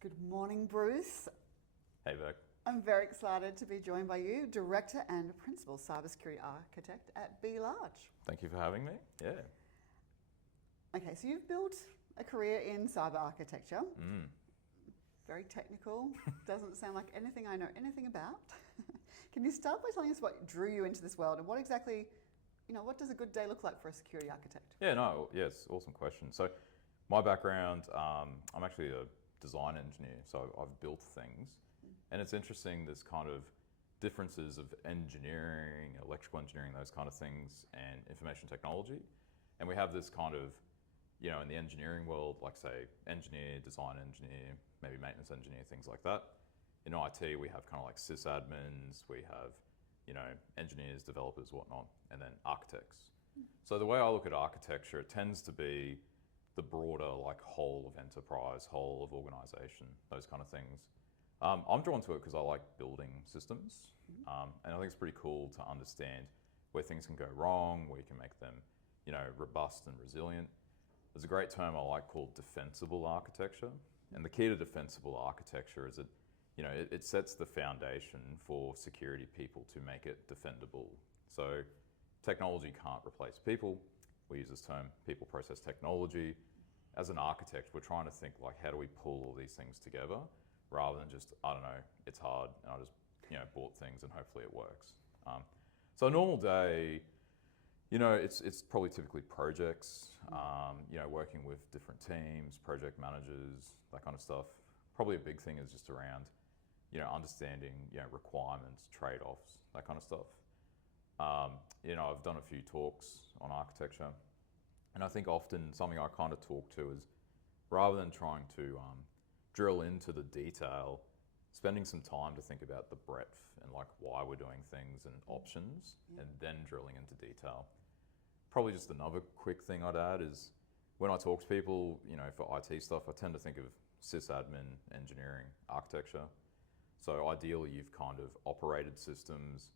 Good morning, Bruce. Hey, Bek. I'm very excited to be joined by you, Director and Principal Cybersecurity Architect at Be Large. Thank you for having me. Yeah. Okay, so you've built a career in cyber architecture. Very technical, doesn't sound like anything I know anything about. Can you start by telling us what drew you into this world and what exactly, what does a good day look like for a security architect? Yes, awesome question. So my background, I'm actually a design engineer, so I've built things. And it's interesting, this kind of differences of engineering, electrical engineering, those kind of things, and information technology. And we have this kind of, in the engineering world, like say engineer, design engineer, maybe maintenance engineer, things like that. In IT, we have kind of like sysadmins, we have, engineers, developers, whatnot, and then architects. So the way I look at architecture, it tends to be the broader like whole of enterprise, whole of organization, those kind of things. I'm drawn to it because I like building systems, and I think it's pretty cool to understand where things can go wrong, where you can make them, robust and resilient. There's a great term I like called defensible architecture, and the key to defensible architecture is that, it sets the foundation for security people to make it defendable. So technology can't replace people. We use this term, people process technology. As an architect, we're trying to think like, how do we pull all these things together rather than just, I don't know, it's hard and I just, bought things and hopefully it works. So a normal day, it's probably typically projects, working with different teams, project managers, that kind of stuff. Probably a big thing is just around, understanding, requirements, trade-offs, that kind of stuff. I've done a few talks on architecture, and I think often something I kind of talk to is rather than trying to drill into the detail, spending some time to think about the breadth and like why we're doing things and options, and then drilling into detail. Probably just another quick thing I'd add is when I talk to people, for IT stuff, I tend to think of sysadmin, engineering, architecture. So ideally you've kind of operated systems,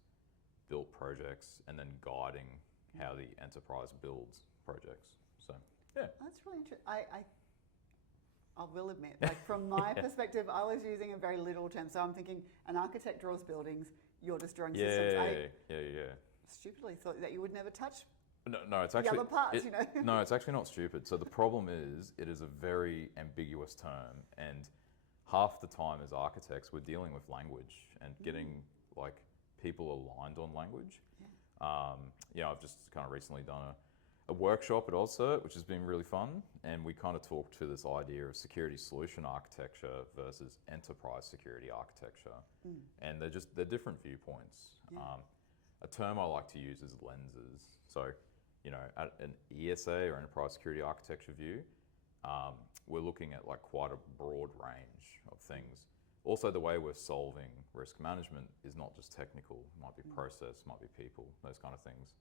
built projects, and then guiding how the enterprise builds projects. So, yeah. That's really interesting. I will admit, like from my perspective, I was using a very literal term. So I'm thinking an architect draws buildings, you're just drawing systems. Yeah. Stupidly thought that you would never touch No, it's actually the other parts, No, it's actually not stupid. So the problem is, it is a very ambiguous term, and half the time as architects, we're dealing with language and getting like people aligned on language. I've just kind of recently done a workshop at OzCert, which has been really fun, and we kind of talked to this idea of security solution architecture versus enterprise security architecture, and they're different viewpoints. A term I like to use is lenses. So, at an ESA or enterprise security architecture view, we're looking at like quite a broad range of things. Also, the way we're solving risk management is not just technical. It might be process, might be people, those kind of things.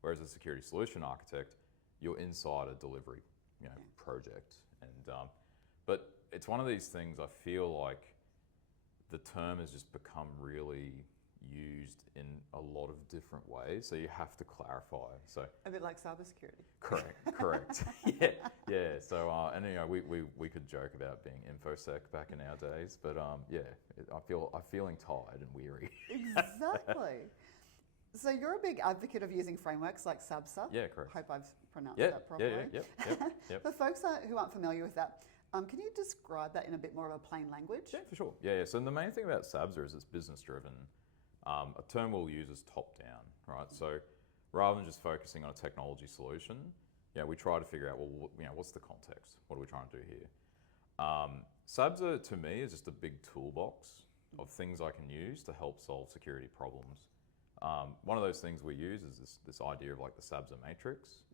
Whereas a security solution architect, you're inside a delivery, project. And but it's one of these things I feel like the term has just become really used in a lot of different ways, so you have to clarify. So a bit like cybersecurity. Correct. Yeah. So we could joke about being infosec back in our days, but I'm feeling tired and weary. Exactly. So you're a big advocate of using frameworks like SABSA. Yeah, correct. Hope I've pronounced that properly. Yep. For folks who aren't familiar with that, can you describe that in a bit more of a plain language? Yeah, for sure. Yeah. So the main thing about SABSA is it's business driven. A term we'll use is top down, right? So rather than just focusing on a technology solution, we try to figure out, what's the context? What are we trying to do here? SABSA to me is just a big toolbox of things I can use to help solve security problems. One of those things we use is this idea of like the SABSA matrix.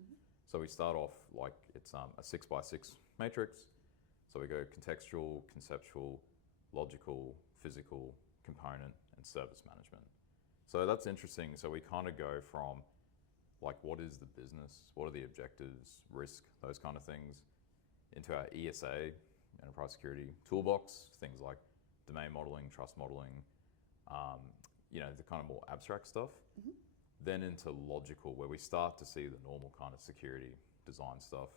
So we start off like it's a 6x6 matrix. So we go contextual, conceptual, logical, physical, component, and service management. So that's interesting. So we kind of go from like, what is the business? What are the objectives, risk, those kind of things, into our ESA, enterprise security toolbox, things like domain modeling, trust modeling, the kind of more abstract stuff. Then into logical, where we start to see the normal kind of security design stuff.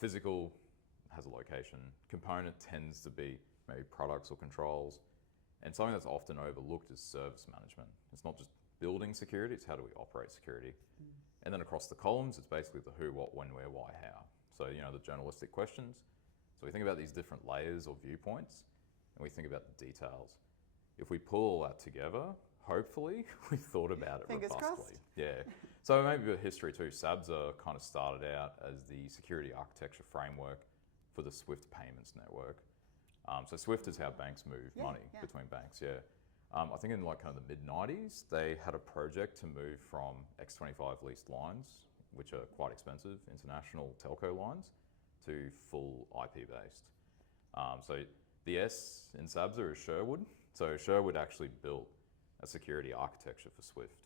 Physical, has a location. Component tends to be maybe products or controls. And something that's often overlooked is service management. It's not just building security, it's how do we operate security. And then across the columns, it's basically the who, what, when, where, why, how. So, the journalistic questions. So we think about these different layers or viewpoints, and we think about the details. If we pull all that together, hopefully we thought about it Fingers robustly. crossed. Yeah. So maybe a bit of history too. SABSA kind of started out as the security architecture framework for the SWIFT payments network. So SWIFT is how banks move money between banks, I think in like kind of the mid-90s, they had a project to move from X25 leased lines, which are quite expensive, international telco lines, to full IP-based. So the S in SABSA is Sherwood. So Sherwood actually built a security architecture for SWIFT.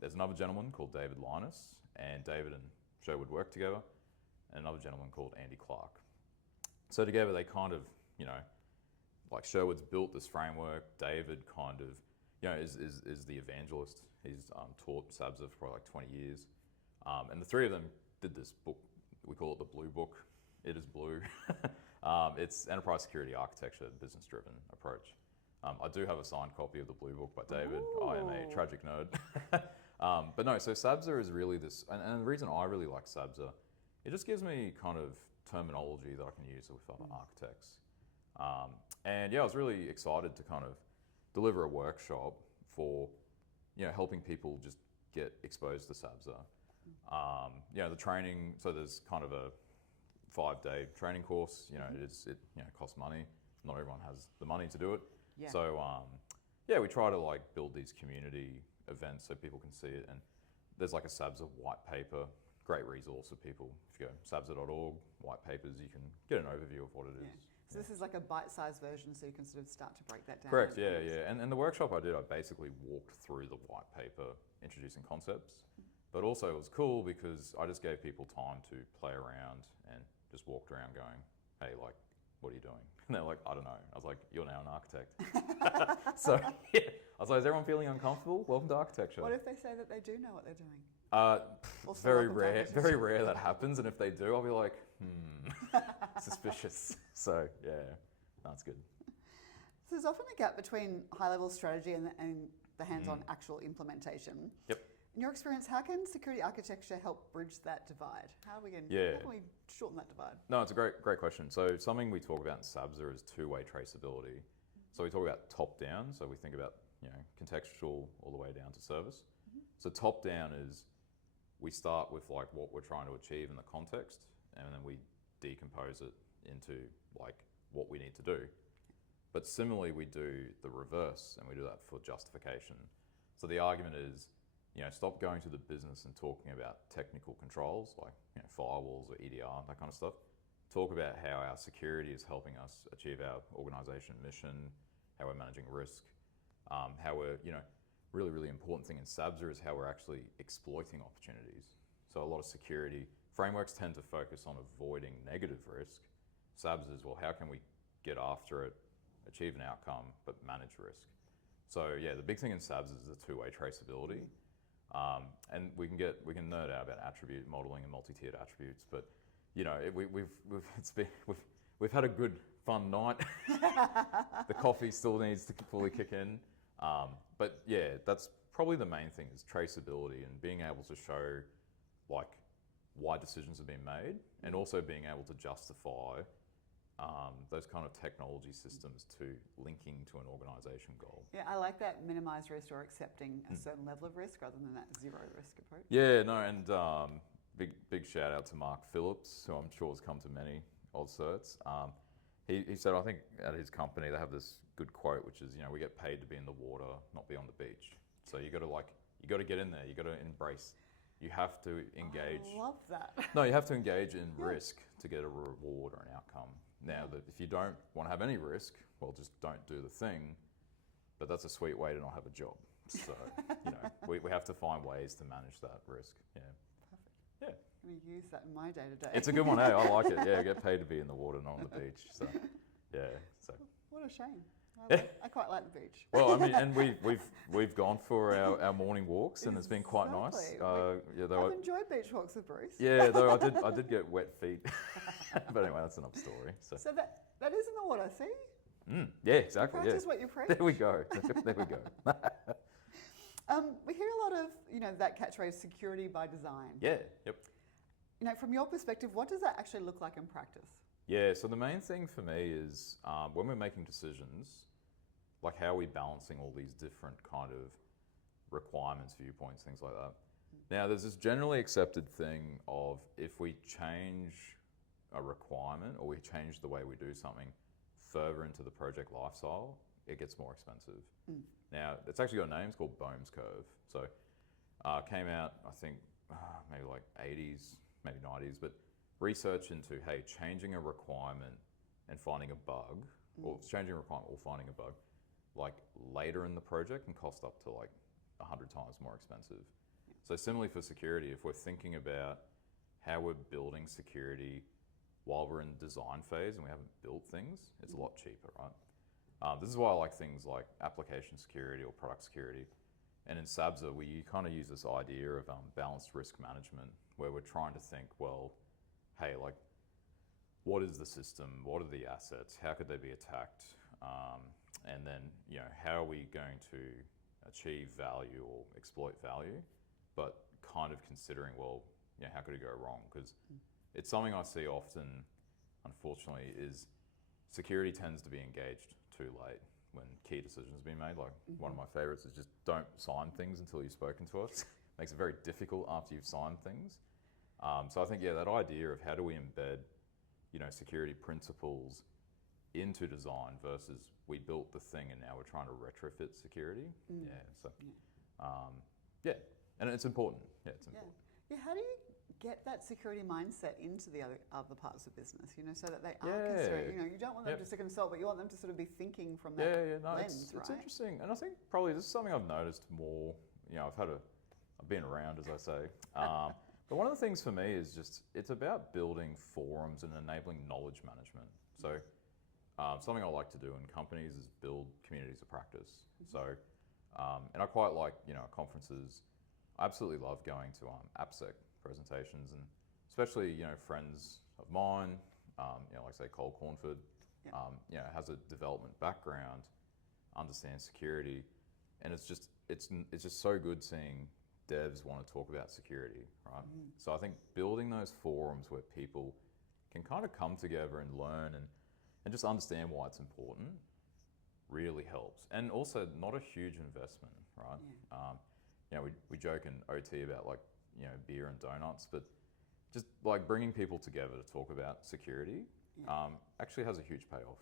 There's another gentleman called David Linus, and David and Sherwood worked together, and another gentleman called Andy Clark. So together they kind of, like Sherwood's built this framework. David kind of, is the evangelist. He's taught SABSA for probably like 20 years. And the three of them did this book. We call it the Blue Book. It is blue. It's Enterprise Security Architecture, Business-Driven Approach. I do have a signed copy of the Blue Book by David. Ooh. I am a tragic nerd. But no, so SABSA is really this, and the reason I really like SABSA, it just gives me kind of terminology that I can use with other architects. And I was really excited to kind of deliver a workshop for, helping people just get exposed to SABSA. The training, so there's kind of a 5-day training course, it costs money. Not everyone has the money to do it. Yeah. So, we try to like build these community events so people can see it. And there's like a SABSA white paper, great resource for people. If you go sabsa.org, white papers, you can get an overview of what it is. So this is like a bite-sized version, so you can sort of start to break that down. Correct, yeah. And the workshop I did, I basically walked through the white paper, introducing concepts. But also it was cool because I just gave people time to play around and just walked around going, hey, like, what are you doing? And they're like, I don't know. I was like, you're now an architect. So I was like, is everyone feeling uncomfortable? Welcome to architecture. What if they say that they do know what they're doing? Very rare that happens. And if they do, I'll be like, suspicious. So that's good. So there's often a gap between high-level strategy and the hands-on actual implementation. Yep. In your experience, how can security architecture help bridge that divide? How can we shorten that divide? No, it's a great question. So something we talk about in SABSA is two-way traceability. So we talk about top-down. So we think about contextual all the way down to service. So top-down is we start with like what we're trying to achieve in the context, and then we decompose it into like what we need to do. But similarly, we do the reverse, and we do that for justification. So the argument is, stop going to the business and talking about technical controls like firewalls or EDR, that kind of stuff. Talk about how our security is helping us achieve our organization mission, how we're managing risk, how we're, really, really important thing in SABSA is how we're actually exploiting opportunities. So a lot of security frameworks tend to focus on avoiding negative risk. SABSA is, well, how can we get after it, achieve an outcome, but manage risk? So the big thing in SABSA is the two-way traceability. And we can nerd out about attribute modeling and multi-tiered attributes, but we've had a good fun night. The coffee still needs to fully kick in, but that's probably the main thing is traceability and being able to show like why decisions have been made, and also being able to justify those kind of technology systems to linking to an organisation goal. Yeah, I like that minimise risk or accepting a certain level of risk rather than that zero risk approach. Yeah, no, and big shout out to Mark Phillips, who I'm sure has come to many odd certs. He said, I think at his company they have this good quote, which is, we get paid to be in the water, not be on the beach. So you got to get in there. You got to embrace. You have to engage. I love that. No, you have to engage in risk to get a reward or an outcome. Now, that if you don't want to have any risk, well, just don't do the thing. But that's a sweet way to not have a job. So, we have to find ways to manage that risk. Yeah. Perfect. Yeah. I'm going to use that in my day-to-day. It's a good one, hey? I like it. Yeah, get paid to be in the water, not on the beach. So, yeah. So. What a shame. I quite like the beach. Well, I mean, and we've gone for our morning walks, and it's been quite nice. Exactly. I've enjoyed beach walks with Bruce. Yeah, though I did get wet feet, but anyway, that's another story. So that is in the water. See? Yeah, exactly. You practice what you preach. There we go. There we go. We hear a lot of that catchphrase, security by design. Yeah. Yep. From your perspective, what does that actually look like in practice? Yeah. So the main thing for me is when we're making decisions, like how are we balancing all these different kind of requirements, viewpoints, things like that. Now, there's this generally accepted thing of if we change a requirement or we change the way we do something further into the project lifestyle, it gets more expensive. Now, it's actually got a name, it's called Boehm's Curve. So came out, I think, maybe like 80s, maybe 90s, but research into, hey, changing a requirement and finding a bug, or changing a requirement or finding a bug, like later in the project can cost up to like 100 times more expensive. So similarly for security, if we're thinking about how we're building security while we're in design phase and we haven't built things, it's a lot cheaper, right? This is why I like things like application security or product security. And in SABSA, we kind of use this idea of balanced risk management, where we're trying to think, well, hey, like, what is the system? What are the assets? How could they be attacked? And then, how are we going to achieve value or exploit value? But kind of considering, well, how could it go wrong? Because it's something I see often, unfortunately, is security tends to be engaged too late when key decisions are being made. Like one of my favorites is just don't sign things until you've spoken to us. Makes it very difficult after you've signed things. So I think, that idea of how do we embed, security principles into design versus we built the thing and now we're trying to retrofit security. And it's important. Yeah, it's important. Yeah, how do you get that security mindset into the other parts of business, so that they are considering, you don't want them just to consult, but you want them to sort of be thinking from that lens, it's interesting. And I think probably this is something I've noticed more, I've been around, as I say. But one of the things for me is just, it's about building forums and enabling knowledge management. So something I like to do in companies is build communities of practice. So, and I quite like, conferences. I absolutely love going to AppSec presentations, and especially, friends of mine, like say Cole Cornford, has a development background, understands security, and it's just so good seeing devs want to talk about security, right? So I think building those forums where people can kind of come together and learn and just understand why it's important really helps. And also not a huge investment, right? We joke in OT about like, beer and donuts, but just like bringing people together to talk about security actually has a huge payoff.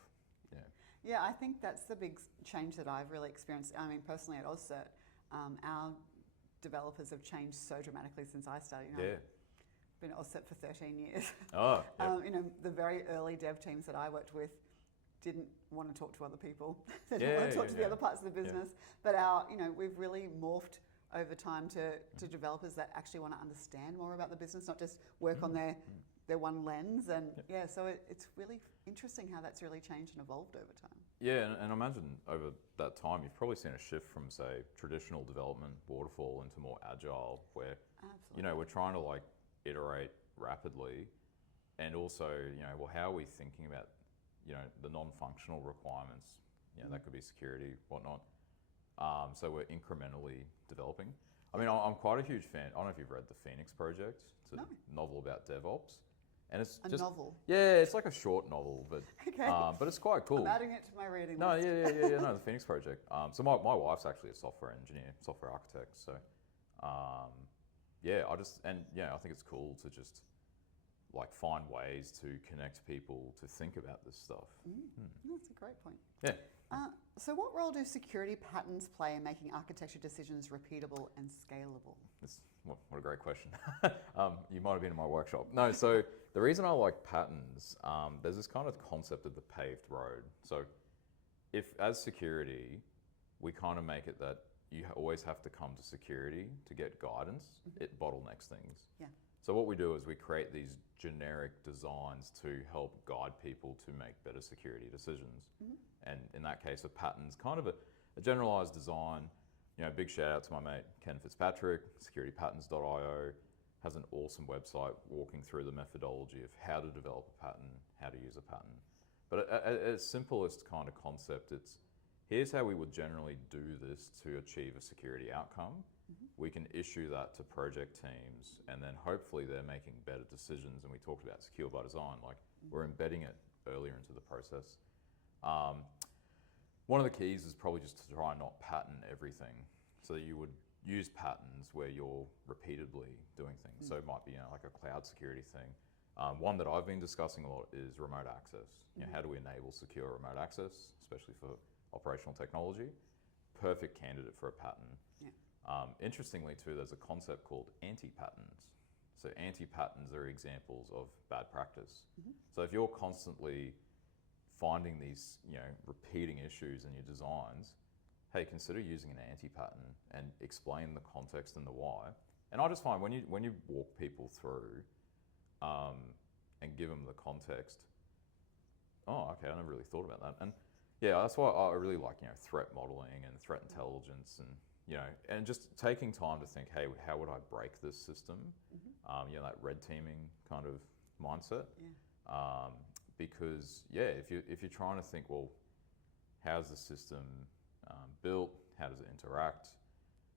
Yeah, I think that's the big change that I've really experienced. I mean, personally at AusCert, our developers have changed so dramatically since I started. I've been at AusCert for 13 years. The very early dev teams that I worked with didn't want to talk to other people. They didn't want to talk to the other parts of the business. But we've really morphed over time to developers that actually want to understand more about the business, not just work on their one lens. And so it's really interesting how that's really changed and evolved over time. Yeah, and I imagine over that time you've probably seen a shift from, say, traditional development, waterfall, into more agile, where we're trying to like iterate rapidly, and also how are we thinking about the non-functional requirements? That could be security, whatnot. So we're incrementally developing. I mean, I'm quite a huge fan. I don't know if you've read The Phoenix Project. It's a novel about DevOps. And it's a just novel. Yeah, it's like a short novel, but but it's quite cool. I'm adding it to my reading No, list. no, The Phoenix Project. So my wife's actually a software engineer, software architect. So I think it's cool to just like find ways to connect people to think about this stuff. That's a great point. Yeah. So what role do security patterns play in making architecture decisions repeatable and scalable? What a great question. You might have been in my workshop. No, so the reason I like patterns, there's this kind of concept of the paved road. So if as security, we kind of make it that you always have to come to security to get guidance, it bottlenecks things. Yeah. So what we do is we create these generic designs to help guide people to make better security decisions. And in that case, a pattern's kind of a generalized design. You know, big shout out to my mate Ken Fitzpatrick, securitypatterns.io, has an awesome website walking through the methodology of how to develop a pattern, how to use a pattern. But at its simplest kind of concept, it's here's how we would generally do this to achieve a security outcome. We can issue that to project teams, and then hopefully they're making better decisions. And we talked about secure by design, like we're embedding it earlier into the process. One of the keys is probably just to try and not pattern everything. So you would use patterns where you're repeatedly doing things. So it might be, you know, like a cloud security thing. One that I've been discussing a lot is remote access. You know, how do we enable secure remote access, especially for operational technology? Perfect candidate for a pattern. Interestingly too, there's a concept called anti-patterns. So anti-patterns are examples of bad practice. So if you're constantly finding these, you know, repeating issues in your designs, hey, consider using an anti-pattern and explain the context and the why. And I just find when you walk people through and give them the context, oh, okay, I never really thought about that. And yeah, that's why I really like, you know, threat modeling and threat intelligence, and you know, and just taking time to think, hey, how would I break this system? You know, that red teaming kind of mindset. Because yeah, if you're trying to think, well, how's the system built? How does it interact?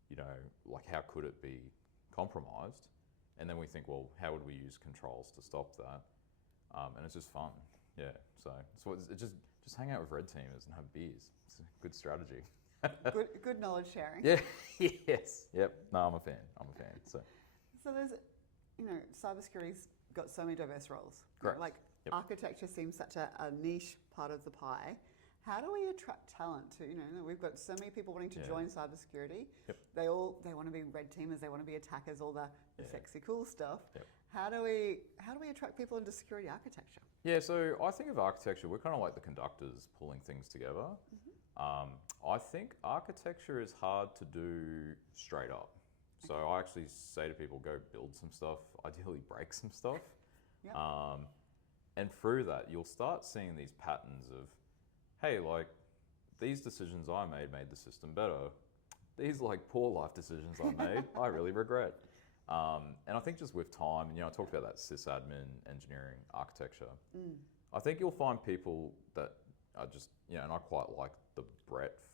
You know, like how could it be compromised? And then we think, well, how would we use controls to stop that? And it's just fun. Yeah. So it's just hang out with red teamers and have beers. It's a good strategy. Good knowledge sharing. Yeah. Yes. Yep. No, I'm a fan. So there's, you know, cybersecurity's got so many diverse roles. Correct. Like architecture seems such a niche part of the pie. How do we attract talent to, you know, we've got so many people wanting to join cybersecurity. They want to be red teamers, they want to be attackers, all the sexy cool stuff. How do we attract people into security architecture? Yeah, so I think of architecture, we're kind of like the conductors pulling things together. I think architecture is hard to do straight up. So I actually say to people, go build some stuff, ideally break some stuff. And through that, you'll start seeing these patterns of, hey, like these decisions I made the system better. These like poor life decisions I made, I really regret. And I think just with time, you know, I talked about that sysadmin engineering architecture. I think you'll find people that are just, you know, and I quite like the breadth,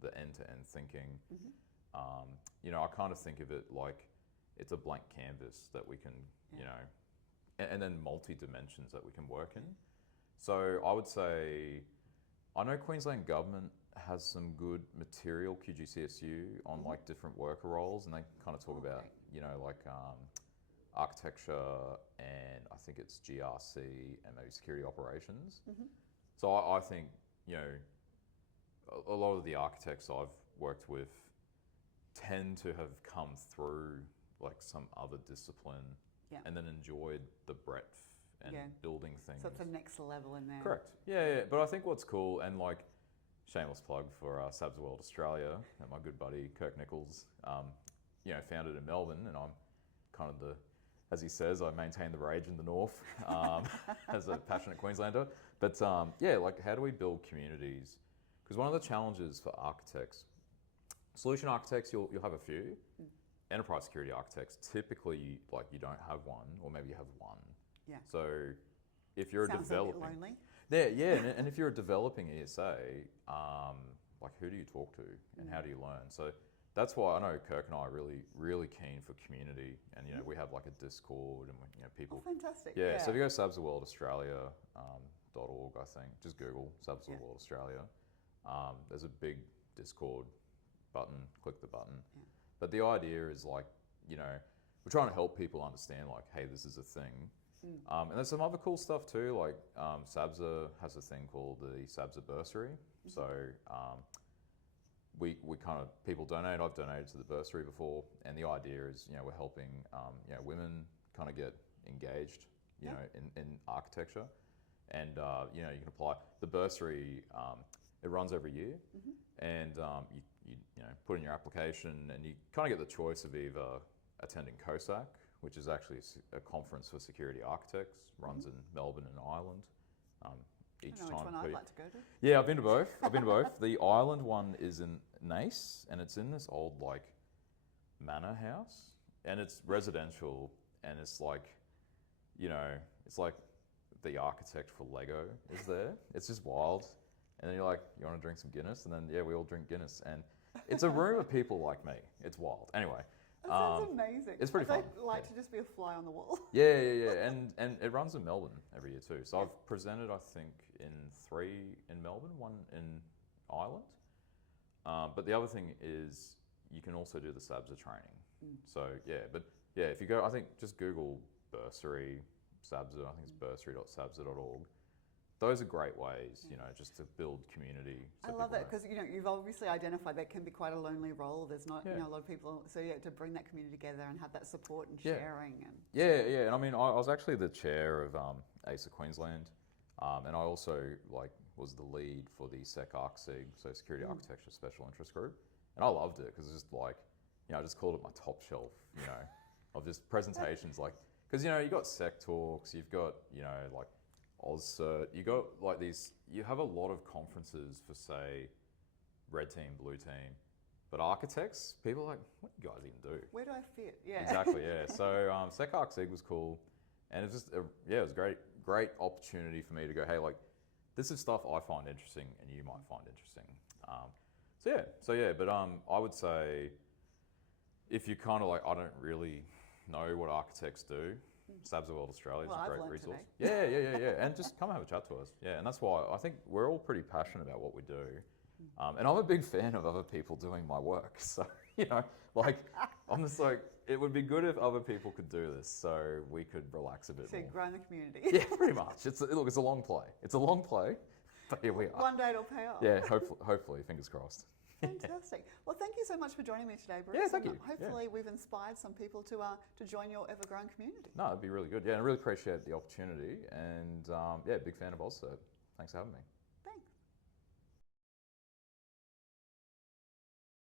the end-to-end thinking. You know, I kind of think of it like it's a blank canvas that we can, you know, and then multi-dimensions that we can work in. So I would say, I know Queensland Government has some good material, QGCSU, on like different worker roles, and they kind of talk about, you know, like architecture, and I think it's GRC and maybe security operations. So I think, you know, a lot of the architects I've worked with tend to have come through like some other discipline and then enjoyed the breadth and building things. So it's a next level in there. Correct. Yeah. But I think what's cool, and like shameless plug for SABSA World Australia, and my good buddy Kirk Nichols, you know, founded in Melbourne, and I'm kind of the, as he says, I maintain the rage in the north as a passionate Queenslander. But yeah, like how do we build communities? Because one of the challenges for architects, solution architects, you'll have a few. Enterprise security architects, typically, like you don't have one, or maybe you have one. So if you're developing, a bit lonely. And if you're developing ESA, like who do you talk to, and how do you learn? So that's why I know Kirk and I are really, really keen for community, and you know we have like a Discord, and you know people. Oh, fantastic! Yeah. So if you go to SABSAWorldAustralia.org, I think, just Google SABSA World Australia. There's a big Discord button. Click the button. But the idea is like, you know, we're trying to help people understand like, hey, this is a thing. And there's some other cool stuff too, like SABSA has a thing called the SABSA bursary. So we kind of, people donate, I've donated to the bursary before, and the idea is, you know, we're helping you know, women kind of get engaged, you know, in architecture. And you know, you can apply. The bursary, it runs every year, and you know, put in your application, and you kind of get the choice of either attending COSAC, which is actually a conference for security architects, runs in Melbourne and Ireland. Each I don't know time. which one I'd like to go to. Yeah, I've been to both. The Ireland one is in Nace, and it's in this old like manor house, and it's residential, and it's like, you know, it's like the architect for Lego is there. It's just wild. And then you're like, you want to drink some Guinness? And then, yeah, we all drink Guinness. And it's a room of people like me. It's wild. Anyway. That sounds amazing. It's pretty fun. I'd like to just be a fly on the wall. Yeah. And it runs in Melbourne every year too. So I've presented, I think, in 3 in Melbourne, 1 in Ireland. But the other thing is you can also do the SABSA training. So, if you go, I think just Google bursary, SABSA, I think it's bursary.sabsa.org. Those are great ways, you know, just to build community. I love that because, you know, you've obviously identified that can be quite a lonely role. There's not, you know, a lot of people. So, to bring that community together and have that support and sharing. And And I mean, I was actually the chair of ASA Queensland. And I also, was the lead for the SecArchSig, so Security Architecture Special Interest Group. And I loved it because it's just like, you know, I just called it my top shelf, you know, of just presentations. Because, you know, you've got Sec Talks, you've got, you know, like, OzCert, you got like these, you have a lot of conferences for say, red team, blue team, but architects, people are like, what do you guys even do? Where do I fit? Yeah. Exactly, yeah. So SecArchSig was cool, and it was just, it was a great opportunity for me to go, hey, like, this is stuff I find interesting and you might find interesting. But I would say, if you kind of like, I don't really know what architects do, SABSA World Australia is a great resource. Today. Yeah. And just come have a chat to us. Yeah, and that's why I think we're all pretty passionate about what we do. And I'm a big fan of other people doing my work. So, you know, like, I'm just like, it would be good if other people could do this so we could relax a bit more. So growing the community. Yeah, pretty much. It's a long play. It's a long play, but here we are. One day it'll pay off. Yeah, hopefully, fingers crossed. Fantastic. Well, thank you so much for joining me today, Bruce. Yeah, thank you. Hopefully we've inspired some people to join your ever-growing community. No, it'd be really good. Yeah, and I really appreciate the opportunity. And big fan of OzCert. Thanks for having me. Thanks.